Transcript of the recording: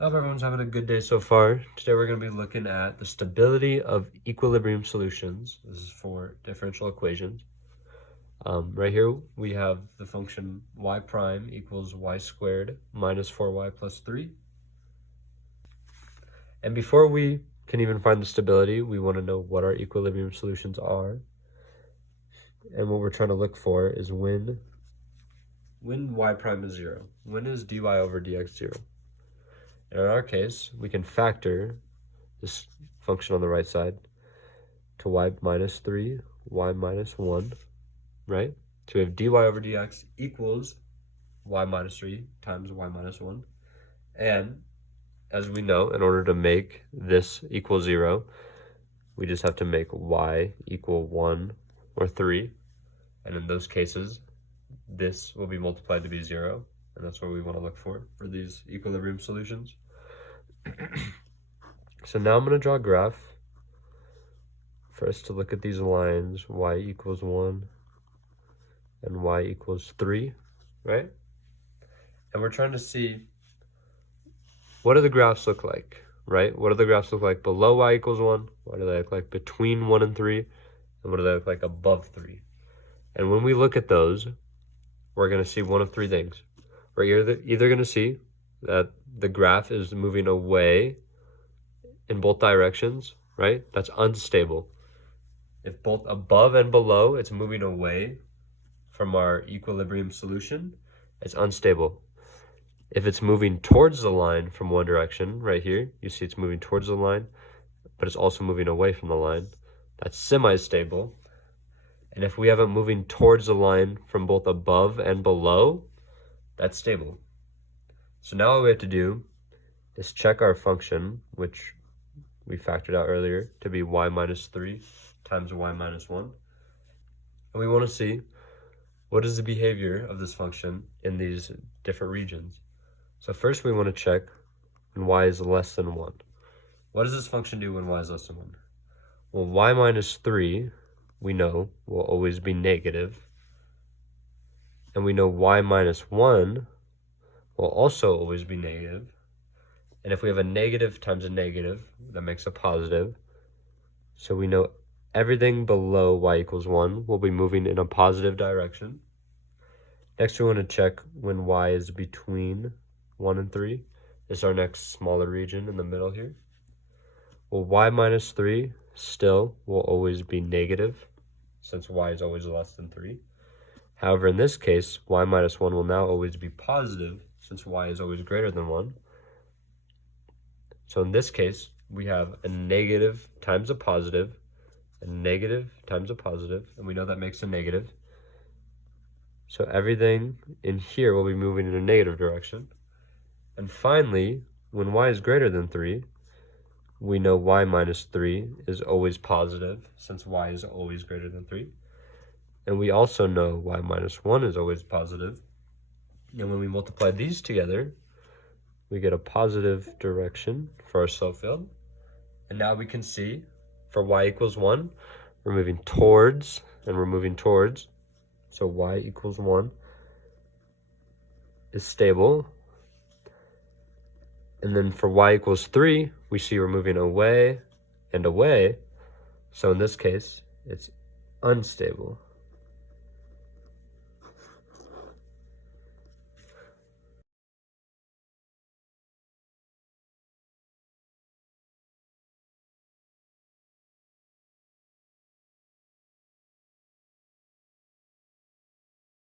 I hope everyone's having a good day so far. Today we're going to be looking at the stability of equilibrium solutions. This is for differential equations. Right here we have the function y prime equals y squared minus 4y plus 3. And before we can even find the stability, we want to know what our equilibrium solutions are. And what we're trying to look for is when y prime is 0. When is dy over dx 0? And in our case, we can factor this function on the right side to y minus 3, y minus 1, right? So we have dy over dx equals y minus 3 times y minus 1. And as we know, in order to make this equal 0, we just have to make y equal 1 or 3. And in those cases, this will be multiplied to be 0. And that's what we want to look for these equilibrium solutions. So now I'm going to draw a graph for us to look at these lines, y equals 1 and y equals 3, right? And we're trying to see, what do the graphs look like, right? What do the graphs look like below y equals 1? What do they look like between 1 and 3? And what do they look like above 3? And when we look at those, we're going to see one of three things. We're either going to see that the graph is moving away in both directions, right? That's unstable. If both above and below, it's moving away from our equilibrium solution, it's unstable. If it's moving towards the line from one direction, right here, you see it's moving towards the line, but it's also moving away from the line, that's semi-stable. And if we have it moving towards the line from both above and below, that's stable. So now all we have to do is check our function, which we factored out earlier to be y minus 3 times y minus 1. And we want to see what is the behavior of this function in these different regions. So first we want to check when y is less than 1. What does this function do when y is less than 1? Well, y minus 3, we know, will always be negative. And we know y minus 1 will also always be negative. And if we have a negative times a negative, that makes a positive. So we know everything below y equals 1 will be moving in a positive direction. Next, we want to check when y is between 1 and 3. This is our next smaller region in the middle here. Well, y minus 3 still will always be negative, since y is always less than 3. However, in this case, y minus 1 will now always be positive, since y is always greater than 1. So in this case, we have a negative times a positive, a negative times a positive, and we know that makes a negative. So everything in here will be moving in a negative direction. And finally, when y is greater than 3, we know y minus 3 is always positive, since y is always greater than 3. And we also know y minus 1 is always positive. And when we multiply these together, we get a positive direction for our slope field. And now we can see for y equals 1, we're moving towards, and we're moving towards. So y equals 1 is stable. And then for y equals 3, we see we're moving away and away. So in this case, it's unstable.